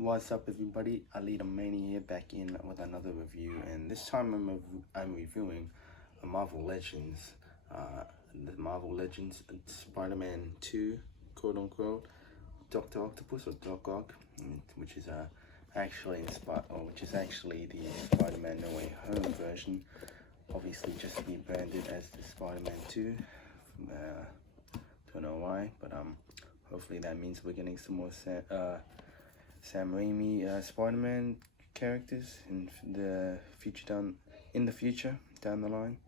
What's up, everybody? Ali Mania here, back in with another review, and this time I'm reviewing a Marvel Legends, the Marvel Legends Spider-Man 2, quote unquote, Dr. Octopus or Doc Ock, which is actually the Spider-Man No Way Home version, obviously just rebranded as the Spider-Man 2. Don't know why, but hopefully that means we're getting some more Sam Raimi Spider-Man characters in the future down the line.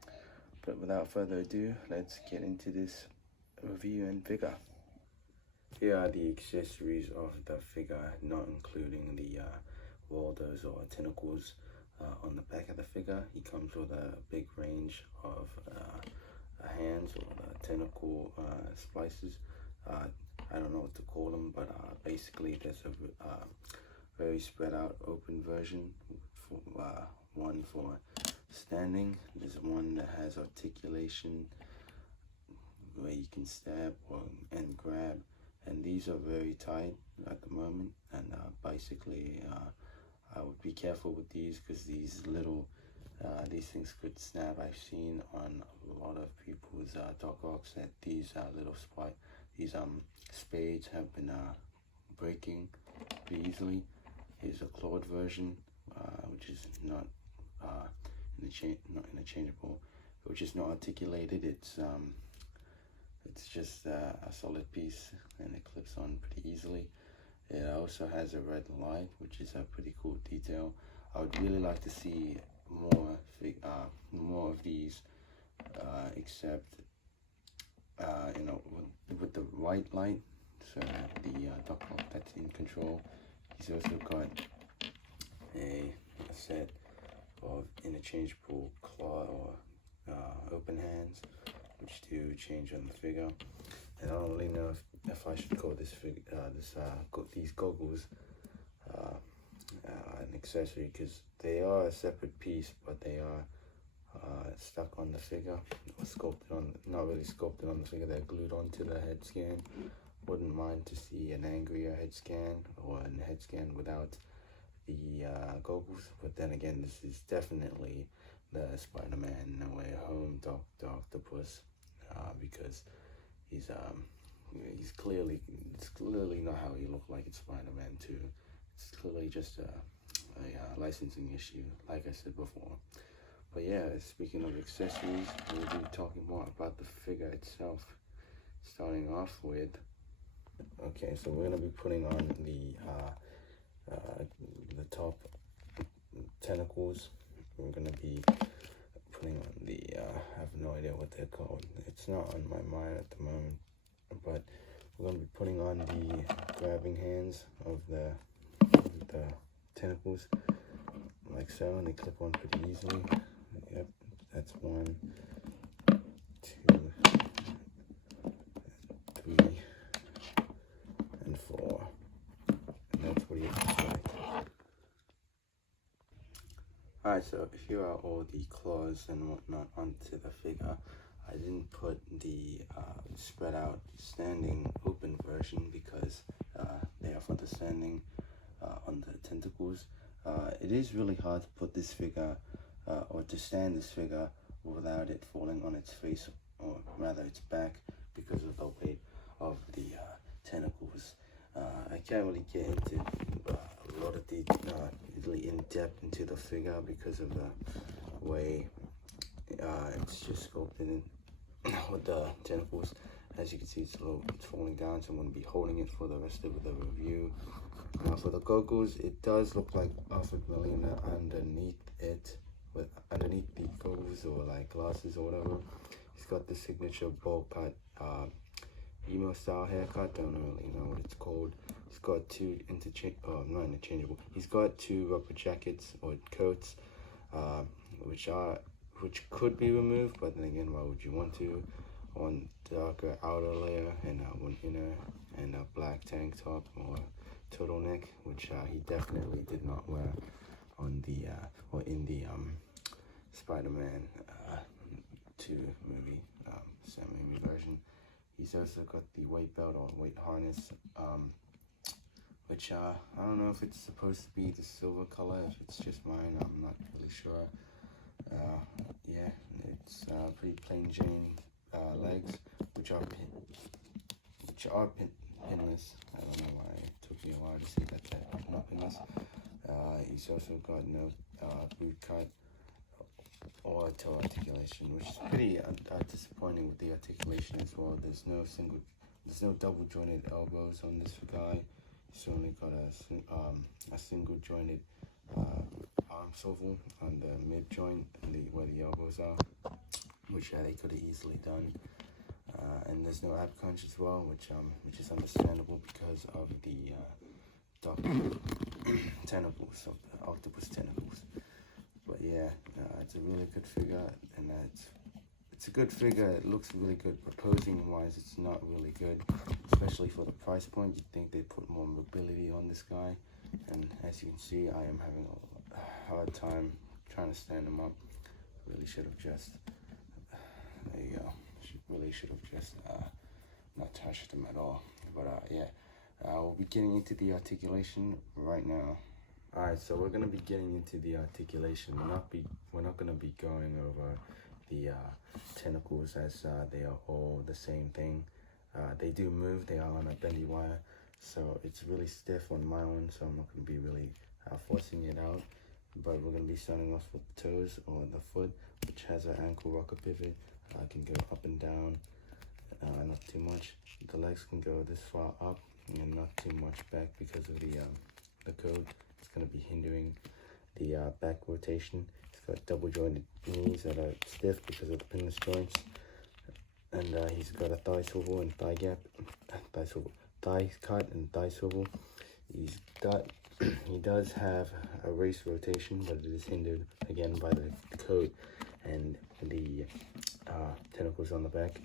But without further ado, let's get into this review and figure. Here are the accessories of the figure, not including the Waldos or tentacles on the back of the figure. He comes with a big range of hands or tentacle splices. I don't know what to call them, but basically there's a very spread out open version, one for standing. There's one that has articulation where you can stab and grab, and these are very tight at the moment, and basically I would be careful with these because these things could snap. I've seen on a lot of people's Doc Ocks that these spades have been breaking pretty easily. Here's a clawed version, which is not interchangeable, which is not articulated. It's just a solid piece, and it clips on pretty easily. It also has a red light, which is a pretty cool detail. I would really like to see more of these, except with the white light, so the Doc Ock that's in control. He's also got a set of interchangeable claw or open hands, which do change on the figure. And I don't really know if I should call these goggles an accessory, because they are a separate piece, but they are stuck on the figure, or sculpted on, not really sculpted on the figure, they're glued onto the head scan. Wouldn't mind to see an angrier head scan, or a head scan without the goggles, but then again, this is definitely the Spider-Man No Way Home Dr. Octopus, because it's clearly not how he looked like in Spider-Man 2. It's clearly just a licensing issue, like I said before. But yeah, speaking of accessories, we'll be talking more about the figure itself. Starting off with, okay, so we're gonna be putting on the top tentacles. We're gonna be putting on I have no idea what they're called. It's not on my mind at the moment, but we're gonna be putting on the grabbing hands of the tentacles, like so, and they clip on pretty easily. Yep, that's 1, 2, 3, and 4, and that's what you expect. Alright, so here are all the claws and whatnot onto the figure. I didn't put the spread out standing open version because they are for the standing on the tentacles. It is really hard to put this figure or to stand this figure without it falling on its face, or rather its back, because of the weight of the tentacles. I can't really get into a lot of the really in depth into the figure because of the way it's just sculpted in with the tentacles. As you can see, it's falling down, so I'm going to be holding it for the rest of the review. Now for the goggles, it does look like Alfred Molina underneath the goggles, or like glasses or whatever. He's got the signature bowl cut emo style haircut. Don't really know what it's called. He's got two not interchangeable. He's got two rubber jackets or coats, which could be removed, but then again, why would you want to? One darker outer layer and one inner, and a black tank top or turtleneck, which he definitely did not wear on the in the Spider-Man 2 movie, Sam Raimi version. He's also got the weight belt or weight harness which I don't know if it's supposed to be the silver color, if it's just mine, I'm not really sure. Yeah, it's pretty plain Jane legs, which are pinless. I don't know why it took me a while to see that they're not pinless. He's also got no boot cut or toe articulation, which is pretty disappointing with the articulation as well. There's no double jointed elbows on this guy. He's only got a single jointed arm swivel on the mid joint and where the elbows are, which they could have easily done. And there's no ab crunch as well, which is understandable because of the tentacles of the octopus tentacles. But yeah, it's a really good figure, and it's a good figure. It looks really good, but posing wise, it's not really good, especially for the price point. You'd think they'd put more mobility on this guy, and as you can see, I am having a hard time trying to stand him up. Really should have just, there you go. Really should have just not touched them at all. But yeah, we'll be getting into the articulation right now. Alright, so we're gonna be getting into the articulation. We're not gonna be going over the tentacles as they are all the same thing. They do move. They are on a bendy wire, so it's really stiff on my one. So I'm not gonna be really forcing it out. But we're gonna be starting off with the toes or the foot, which has an ankle rocker pivot. Can go up and down, not too much. The legs can go this far up and not too much back because of the code. It's going to be hindering the back rotation. It's got double jointed knees that are stiff because of the pinless joints, and he's got a thigh swivel and thigh gap, thigh cut and thigh swivel. He does have a race rotation, but it is hindered again by the code and the tentacles on the back.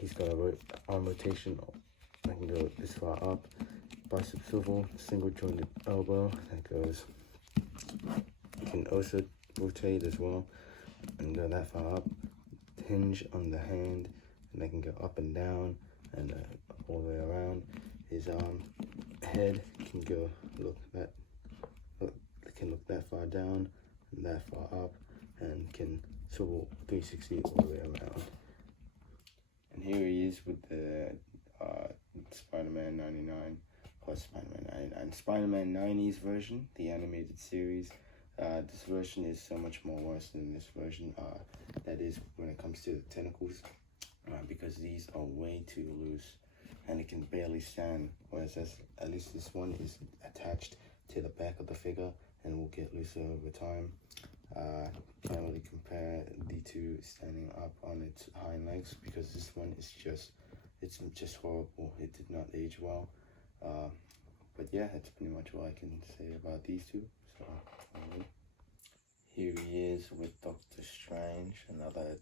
He's got a arm rotation. I can go this far up. Bicep swivel, single jointed elbow that goes. You can also rotate as well and go that far up. Hinge on the hand, and I can go up and down and all the way around. His head can go can look that far down and that far up, and can swivel 360 all the way around. And here he is with the Spider-Man 99 plus Spider-Man 99. Spider-Man 90s version, the animated series. This version is so much more worse than this version. That is when it comes to the tentacles, because these are way too loose and it can barely stand. Whereas at least this one is attached to the back of the figure and will get looser over time. Can't really compare the two standing up on its hind legs, because this one is just horrible. It did not age well. But yeah, that's pretty much all I can say about these two. So here he is with Doctor Strange, another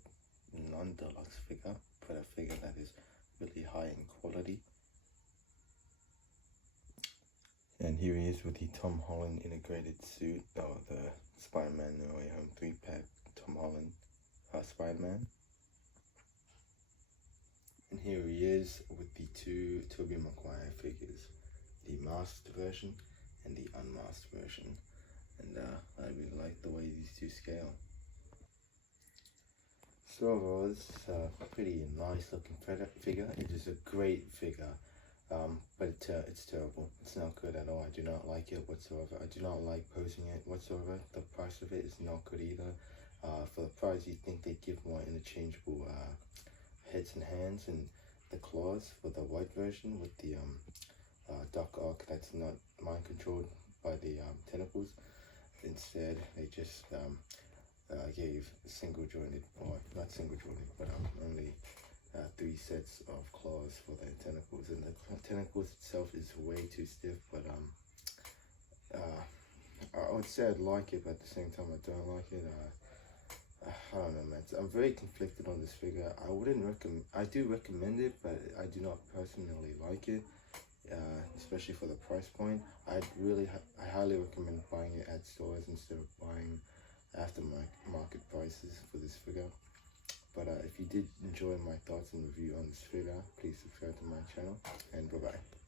non-deluxe figure, but a figure that is really high in quality. And here he is with the Tom Holland integrated suit, or the Spider-Man No Way Home 3-pack Tom Holland Spider-Man. And here he is with the two Tobey Maguire figures, the masked version and the unmasked version. And I really like the way these two scale. So overall, it's a pretty nice looking figure. It is a great figure. But it's terrible. It's not good at all. I do not like it whatsoever. I do not like posing it whatsoever. The price of it is not good either. For the price, you'd think they'd give more interchangeable heads and hands and the claws for the white version with the Doc Ock that's not mind controlled by the tentacles. Instead, they just gave single jointed, or not single jointed, but only 3 sets of claws for the tentacles, and the tentacles itself is way too stiff. But I would say I'd like it, but at the same time I don't like it. I don't know, man. I'm very conflicted on this figure. I do recommend it, but I do not personally like it, especially for the price point. I highly recommend buying it at stores instead of buying aftermarket prices for this figure. But if you did enjoy my thoughts and review on this figure, please subscribe to my channel, and bye-bye.